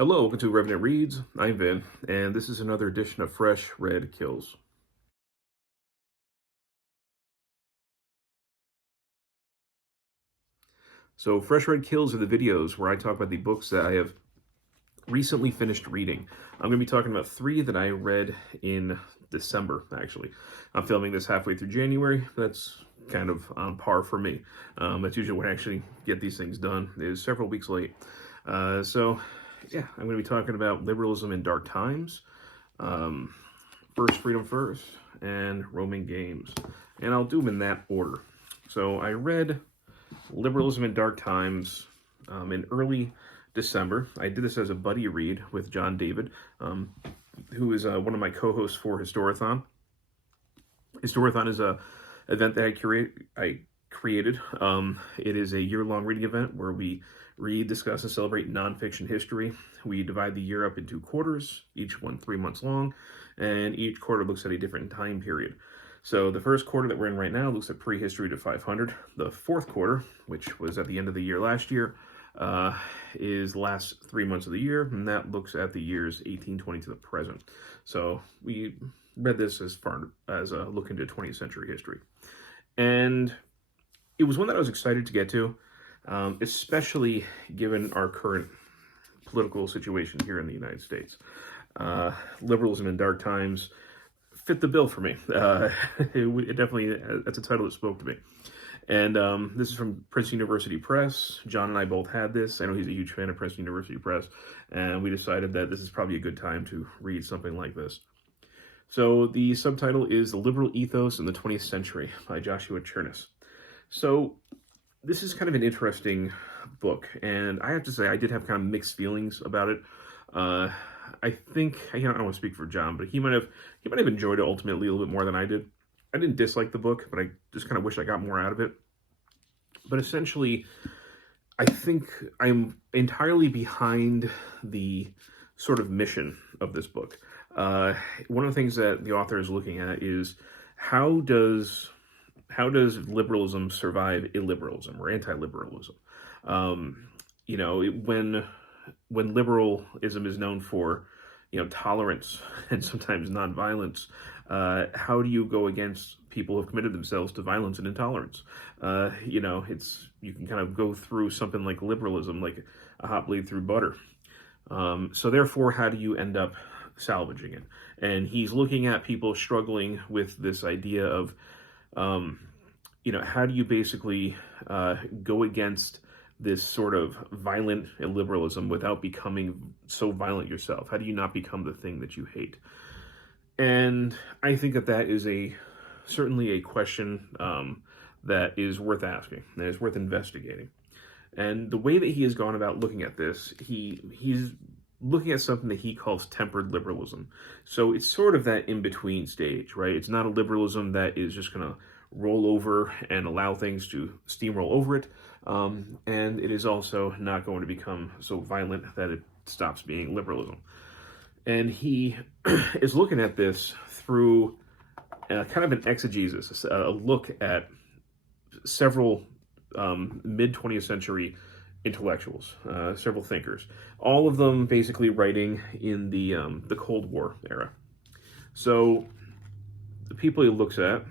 Hello, welcome to Revenant Reads. I'm Vin, and this is another edition of Fresh Red Kills. So, Fresh Red Kills are the videos where I talk about the books that I have recently finished reading. I'm going to be talking about 3 that I read in December, actually. I'm filming this halfway through January. That's kind of on par for me. That's usually when I actually get these things done, is several weeks late. Yeah, I'm going to be talking about Liberalism in Dark Times, First Freedom First, and Roman Games. And I'll do them in that order. So I read Liberalism in Dark Times in early December. I did this as a buddy read with John David, who is one of my co-hosts for Historathon. Historathon is a event that I created. It is a year-long reading event where we read, discuss, and celebrate nonfiction history. We divide the year up into quarters, each one 3 months long, and each quarter looks at a different time period. So the first quarter that we're in right now looks at Prehistory to 500. The fourth quarter, which was at the end of the year last year, is the last 3 months of the year, and that looks at the years 1820 to the present. So we read this as far as a look into 20th century history. And it was one that I was excited to get to, especially given our current political situation here in the United States. Liberalism in Dark Times fit the bill for me. It definitely, that's a title that spoke to me. And this is from Princeton University Press. John and I both had this. I know he's a huge fan of Princeton University Press, and we decided that this is probably a good time to read something like this. So the subtitle is The Liberal Ethos in the 20th Century by Joshua Cherniss. So this is kind of an interesting book, and I have to say I did have kind of mixed feelings about it. I think, I don't want to speak for John, but he might have enjoyed it ultimately a little bit more than I did. I didn't dislike the book, but I just kind of wish I got more out of it. But essentially, I think I'm entirely behind the sort of mission of this book. One of the things that the author is looking at is how does liberalism survive illiberalism or anti-liberalism? When liberalism is known for, tolerance and sometimes nonviolence, how do you go against people who have committed themselves to violence and intolerance? You can kind of go through something like liberalism, like a hot blade through butter. So therefore, how do you end up salvaging it? And he's looking at people struggling with this idea of, how do you basically go against this sort of violent illiberalism without becoming so violent yourself? How do you not become the thing that you hate? And I think that is certainly a question that is worth asking, and is worth investigating. And the way that he has gone about looking at this, he's looking at something that he calls tempered liberalism. So it's sort of that in-between stage, right? It's not a liberalism that is just going to roll over and allow things to steamroll over it. And it is also not going to become so violent that it stops being liberalism. And he is looking at this through kind of an exegesis, a look at several mid-20th century intellectuals, several thinkers, all of them basically writing in the Cold War era. So the people he looks at,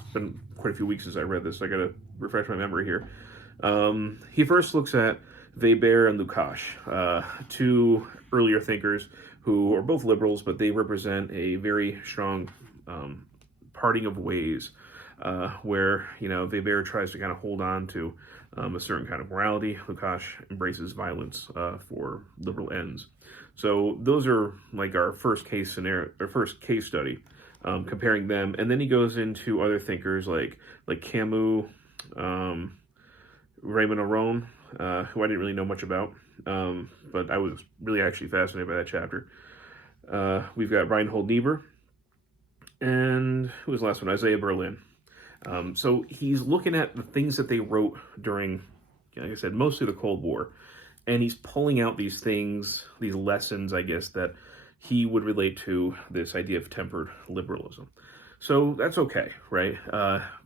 it's been quite a few weeks since I read this, so I got to refresh my memory here. He first looks at Weber and Lukács, 2 earlier thinkers who are both liberals, but they represent a very strong parting of ways, where Weber tries to kind of hold on to a certain kind of morality. Lukács embraces violence for liberal ends. So those are like our first case scenario, our first case study, comparing them. And then he goes into other thinkers like Camus, Raymond Aron, who I didn't really know much about, but I was really actually fascinated by that chapter. We've got Reinhold Niebuhr, and who was the last one? Isaiah Berlin. So he's looking at the things that they wrote during, like I said, mostly the Cold War, and he's pulling out these things, these lessons, I guess, that he would relate to this idea of tempered liberalism. So that's okay, right?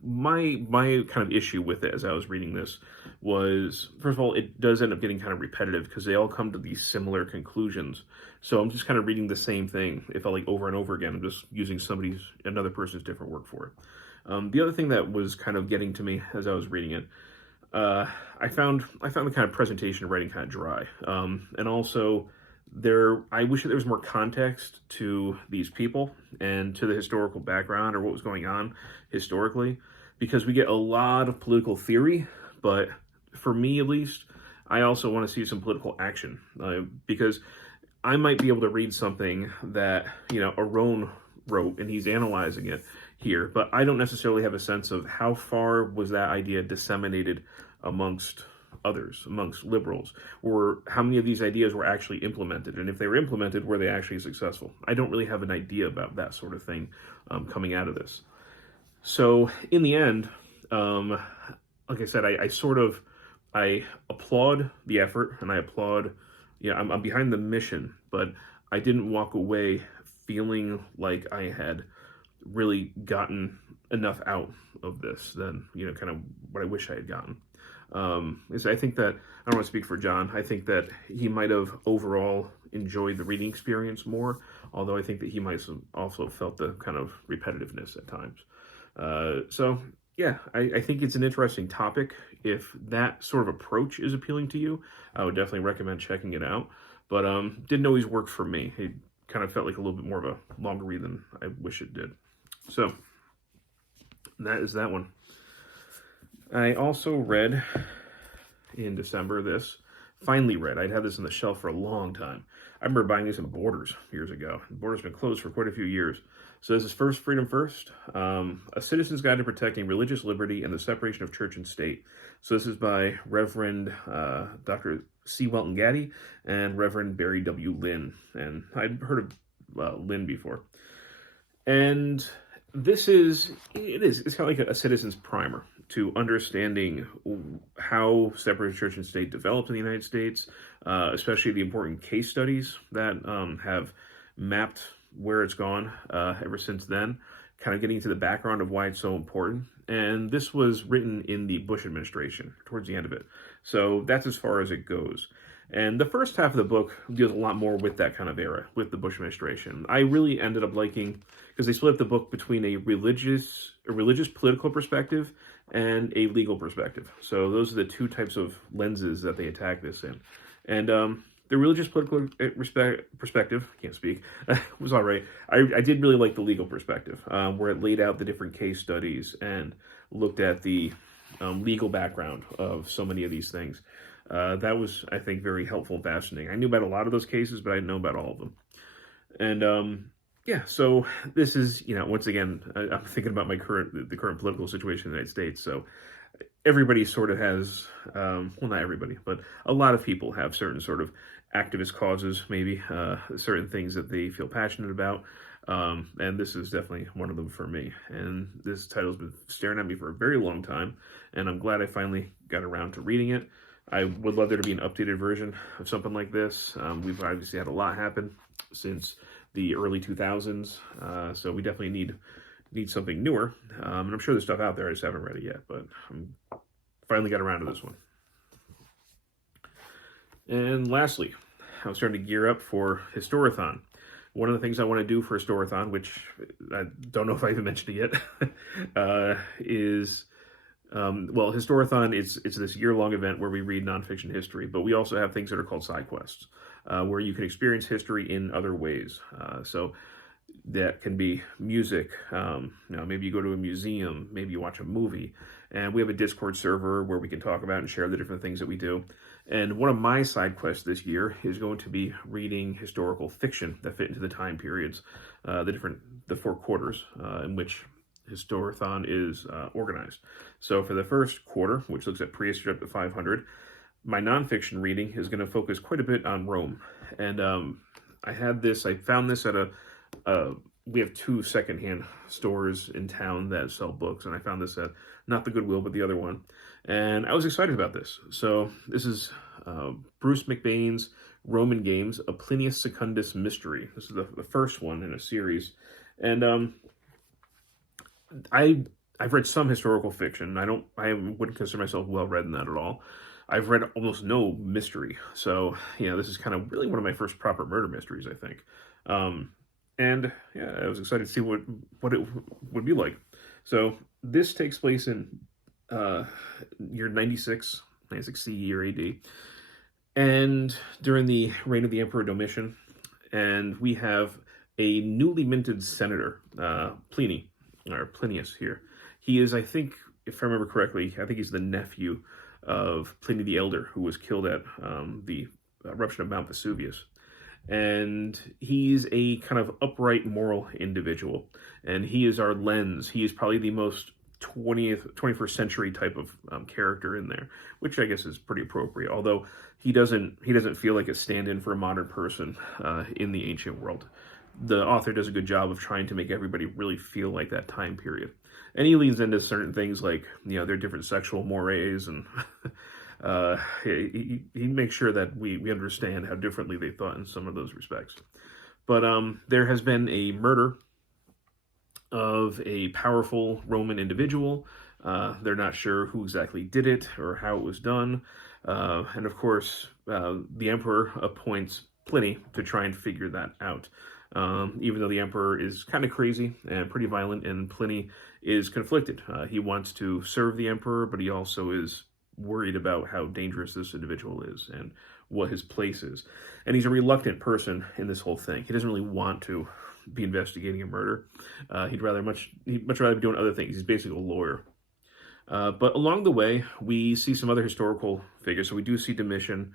My kind of issue with it as I was reading this was, first of all, it does end up getting kind of repetitive because they all come to these similar conclusions. So I'm just kind of reading the same thing. If I like over and over again, I'm just using another person's different work for it. The other thing that was kind of getting to me as I was reading it, I found the kind of presentation writing kind of dry, and also I wish that there was more context to these people and to the historical background or what was going on historically, because we get a lot of political theory, but for me at least, I also want to see some political action, because I might be able to read something that, Aron wrote and he's analyzing it here, but I don't necessarily have a sense of how far was that idea disseminated amongst others, amongst liberals, or how many of these ideas were actually implemented, and if they were implemented, were they actually successful? I don't really have an idea about that sort of thing coming out of this. So in the end, like I said, I applaud the effort, and I applaud, I'm behind the mission, but I didn't walk away feeling like I had really gotten enough out of this than, kind of what I wish I had gotten. Is I think that, I don't want to speak for John, I think that he might have overall enjoyed the reading experience more, although I think that he might have also felt the kind of repetitiveness at times. So yeah, I think it's an interesting topic. If that sort of approach is appealing to you, I would definitely recommend checking it out, but didn't always work for me. It kind of felt like a little bit more of a longer read than I wish it did. So that is that one. I also read in December finally read. I'd had this on the shelf for a long time. I remember buying this in Borders years ago. Borders been closed for quite a few years. So this is First Freedom First, A Citizen's Guide to Protecting Religious Liberty and the Separation of Church and State. So this is by Reverend Dr. C. Welton Gaddy and Reverend Barry W. Lynn. And I'd heard of Lynn before. And it's kind of like a citizen's primer to understanding how separate church and state developed in the United States, especially the important case studies that have mapped where it's gone ever since then, kind of getting into the background of why it's so important. And this was written in the Bush administration, towards the end of it. So that's as far as it goes. And the first half of the book deals a lot more with that kind of era, with the Bush administration. I really ended up liking, because they split up the book between a religious political perspective and a legal perspective. So those are the two types of lenses that they attack this in. And the religious political perspective, can't speak, was all right. I did really like the legal perspective, where it laid out the different case studies and looked at the legal background of so many of these things. That was, I think, very helpful and fascinating. I knew about a lot of those cases, but I didn't know about all of them. And yeah, so this is, once again, I'm thinking about the current political situation in the United States. So everybody sort of has, well, not everybody, but a lot of people have certain sort of activist causes, maybe certain things that they feel passionate about. And this is definitely one of them for me. And this title's been staring at me for a very long time, and I'm glad I finally got around to reading it. I would love there to be an updated version of something like this. We've obviously had a lot happen since the early 2000s, so we definitely need something newer. And I'm sure there's stuff out there, I just haven't read it yet, but I finally got around to this one. And lastly, I'm starting to gear up for Historathon. One of the things I want to do for Historathon, which I don't know if I even mentioned it yet, is... well, Historathon, it's this year-long event where we read nonfiction history, but we also have things that are called side quests, where you can experience history in other ways. So that can be music, maybe you go to a museum, maybe you watch a movie, and we have a Discord server where we can talk about and share the different things that we do. And one of my side quests this year is going to be reading historical fiction that fit into the time periods, the 4 quarters in which Historathon is organized. So for the first quarter, which looks at Prehistory-500, my nonfiction reading is going to focus quite a bit on Rome. And I found this at we have 2 secondhand stores in town that sell books, and I found this at, not the Goodwill, but the other one. And I was excited about this. So this is Bruce McBain's Roman Games, a Plinius Secundus mystery. This is the first one in a series. And I've read some historical fiction. I wouldn't consider myself well read in that at all. I've read almost no mystery, so this is kind of really one of my first proper murder mysteries, I think. Um, and yeah, I was excited to see what it would be like. So this takes place in year 96 CE or AD, and during the reign of the Emperor Domitian, and we have a newly minted senator, Plinius here. He is, I think, if I remember correctly, I think he's the nephew of Pliny the Elder, who was killed at the eruption of Mount Vesuvius. And he's a kind of upright, moral individual. And he is our lens. He is probably the most 21st century type of character in there, which I guess is pretty appropriate. Although he doesn't feel like a stand-in for a modern person in the ancient world. The author does a good job of trying to make everybody really feel like that time period. And he leans into certain things like, their different sexual mores, and he makes sure that we understand how differently they thought in some of those respects. But there has been a murder of a powerful Roman individual. They're not sure who exactly did it or how it was done. And of course, the emperor appoints Pliny to try and figure that out. Even though the emperor is kind of crazy and pretty violent, and Pliny is conflicted. He wants to serve the emperor, but he also is worried about how dangerous this individual is and what his place is. And he's a reluctant person in this whole thing. He doesn't really want to be investigating a murder. He'd much rather be doing other things. He's basically a lawyer. But along the way, we see some other historical figures. So we do see Domitian.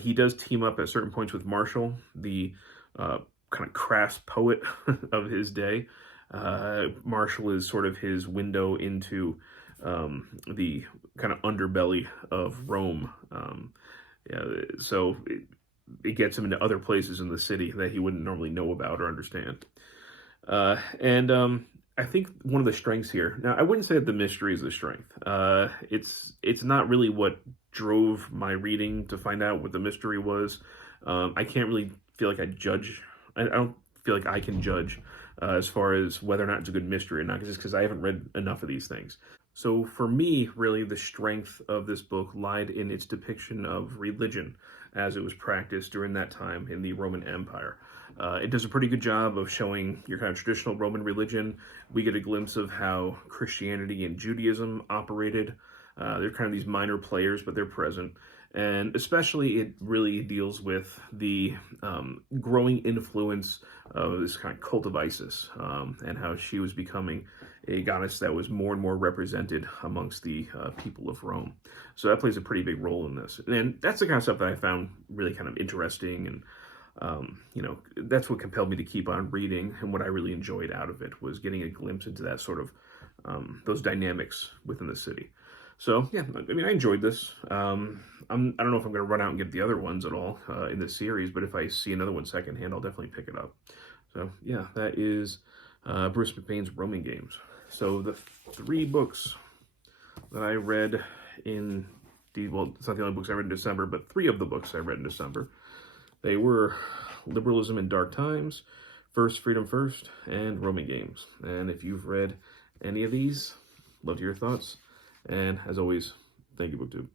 He does team up at certain points with Martial, the kind of crass poet of his day. Martial is sort of his window into the kind of underbelly of Rome. So it gets him into other places in the city that he wouldn't normally know about or understand. I think one of the strengths here, now I wouldn't say that the mystery is the strength. It's not really what drove my reading to find out what the mystery was. I can't really feel like I don't feel like I can judge as far as whether or not it's a good mystery or not, just because I haven't read enough of these things. So for me, really, the strength of this book lied in its depiction of religion as it was practiced during that time in the Roman Empire. It does a pretty good job of showing your kind of traditional Roman religion. We get a glimpse of how Christianity and Judaism operated. They're kind of these minor players, but they're present. And especially it really deals with the growing influence of this kind of cult of Isis, and how she was becoming a goddess that was more and more represented amongst the people of Rome. So that plays a pretty big role in this. And that's the kind of stuff that I found really kind of interesting, and that's what compelled me to keep on reading, and what I really enjoyed out of it was getting a glimpse into that sort of those dynamics within the city. So yeah, I mean, I enjoyed this. I don't know if I'm going to run out and get the other ones at all in this series, but if I see another one secondhand, I'll definitely pick it up. So yeah, that is Bruce McBain's Roman Games. So the 3 books that I read in it's not the only books I read in December, but 3 of the books I read in December. They were Liberalism in Dark Times, First Freedom First, and Roman Games. And if you've read any of these, love to hear your thoughts. And as always, thank you, BookTube.